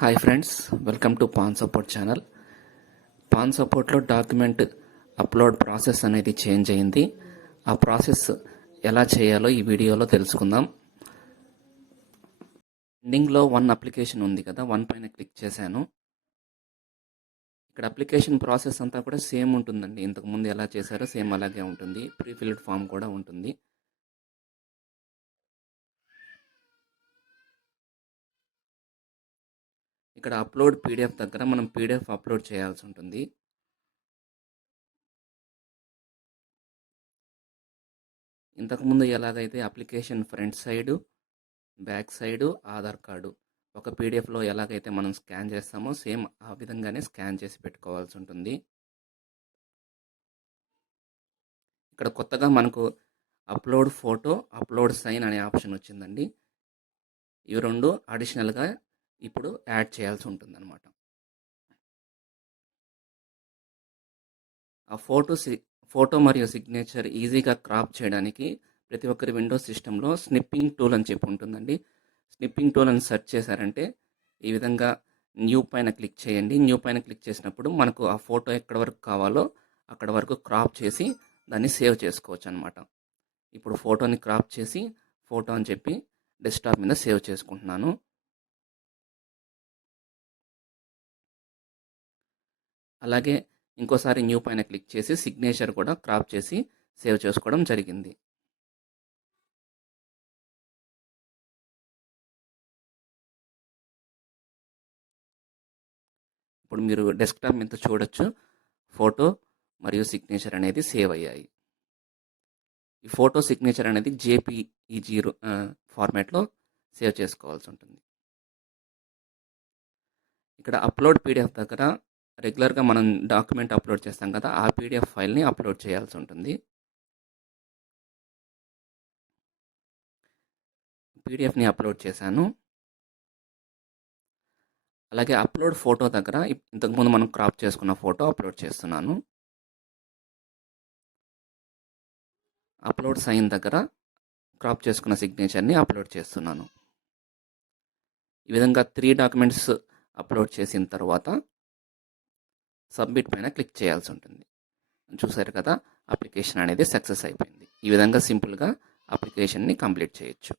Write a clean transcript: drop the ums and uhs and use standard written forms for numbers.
Hi friends, welcome to PAN support channel. PAN సపోర్ట్లో document upload process అనేది change అయింది. ఆ ప్రాసెస్ ఎలా చేయాలో ఈ వీడియోలో తెలుసుకుందాం. ఎండింగ్లో వన్ అప్లికేషన్ ఉంది కదా, వన్ పైన క్లిక్ చేశాను. ఇక్కడ అప్లికేషన్ ప్రాసెస్ అంతా కూడా సేమ్ ఉంటుందండి. ఇంతకుముందు ఎలా చేశారో సేమ్ అలాగే ఉంటుంది. ప్రీఫిల్డ్ ఫామ్ కూడా ఉంటుంది. ఇక్కడ అప్లోడ్ పీడిఎఫ్ దగ్గర మనం పీడిఎఫ్ అప్లోడ్ చేయాల్సి ఉంటుంది. ఇంతకుముందు ఎలాగైతే application front side, back side, Aadhaar card ఒక పీడిఎఫ్లో ఎలాగైతే మనం స్కాన్ చేస్తామో సేమ్ ఆ విధంగానే స్కాన్ చేసి పెట్టుకోవాల్సి ఉంటుంది. ఇక్కడ కొత్తగా మనకు అప్లోడ్ ఫోటో, అప్లోడ్ సైన్ అనే ఆప్షన్ వచ్చిందండి. ఇవి రెండు అడిషనల్గా ఇప్పుడు యాడ్ చేయాల్సి ఉంటుంది అనమాట. ఆ ఫోటో మరియు సిగ్నేచర్ ఈజీగా క్రాప్ చేయడానికి ప్రతి ఒక్కరి విండోస్ సిస్టంలో స్నిప్పింగ్ టూల్ అని చెప్పి ఉంటుందండి. స్నిప్పింగ్ టూల్ అని సెర్చ్ చేశారంటే ఈ విధంగా న్యూ పైన క్లిక్ చేయండి. న్యూ పైన క్లిక్ చేసినప్పుడు మనకు ఆ ఫోటో ఎక్కడి వరకు కావాలో అక్కడ వరకు క్రాప్ చేసి దాన్ని సేవ్ చేసుకోవచ్చు అనమాట. ఇప్పుడు ఫోటోని క్రాప్ చేసి ఫోటో అని చెప్పి డెస్క్టాప్ మీద సేవ్ చేసుకుంటున్నాను. అలాగే ఇంకోసారి న్యూ పైన క్లిక్ చేసి సిగ్నేచర్ కూడా క్రాప్ చేసి సేవ్ చేసుకోవడం జరిగింది. ఇప్పుడు మీరు డెస్క్టాప్ మీద చూడొచ్చు, ఫోటో మరియు సిగ్నేచర్ అనేది సేవ్ అయ్యాయి. ఈ ఫోటో సిగ్నేచర్ అనేది జేపీఈజీ ఫార్మాట్లో సేవ్ చేసుకోవాల్సి ఉంటుంది. ఇక్కడ అప్లోడ్ పీడిఎఫ్ దగ్గర రెగ్యులర్గా మనం డాక్యుమెంట్ అప్లోడ్ చేస్తాం కదా, ఆ పీడిఎఫ్ ఫైల్ని అప్లోడ్ చేయాల్సి ఉంటుంది. పీడిఎఫ్ని అప్లోడ్ చేశాను. అలాగే అప్లోడ్ ఫోటో దగ్గర ఇంతకుముందు మనం క్రాప్ చేసుకున్న ఫోటో అప్లోడ్ చేస్తున్నాను. అప్లోడ్ సైన్ దగ్గర క్రాప్ చేసుకున్న సిగ్నేచర్ని అప్లోడ్ చేస్తున్నాను. ఈ విధంగా 3 డాక్యుమెంట్స్ అప్లోడ్ చేసిన తర్వాత సబ్మిట్ పైన క్లిక్ చేయాల్సి ఉంటుంది. చూసారు కదా, అప్లికేషన్ అనేది సక్సెస్ అయిపోయింది. ఈ విధంగా సింపుల్గా అప్లికేషన్ని కంప్లీట్ చేయొచ్చు.